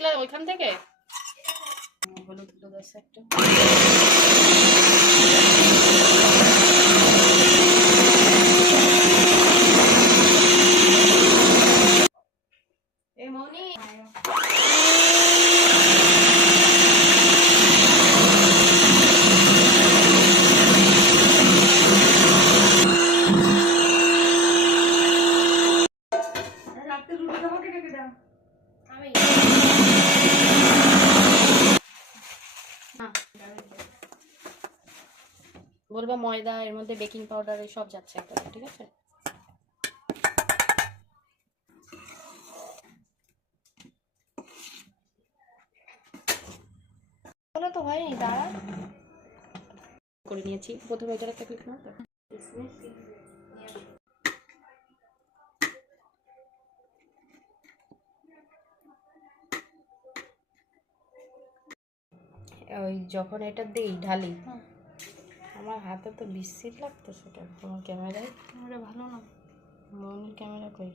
নিয়েছিলে ওইখান থেকে? হলুদ হলুদ আছে একটা। এই মনি বলবো ময়দা, এর মধ্যে বেকিং পাউডার সব যাচ্ছে একটা, ঠিক আছে? বলো তো হয়নি, দাঁড়া করে নিয়েছি। প্রথমে এটা একটা ক্লিক করো। ওই যখন এটা দেই ঢালি, আমার হাতে তো বিশ্রী লাগতো সেটা। তোমার ক্যামেরায় ক্যামেরা ভালো না, মনির ক্যামেরা কই?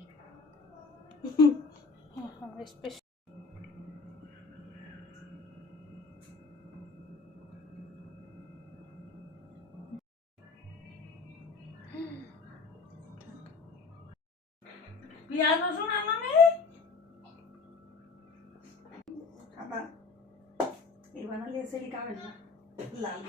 স্পেশাল পেঁয়াজ রসুন আনানি খাতা এই বানালে সেটি খাবে না লাল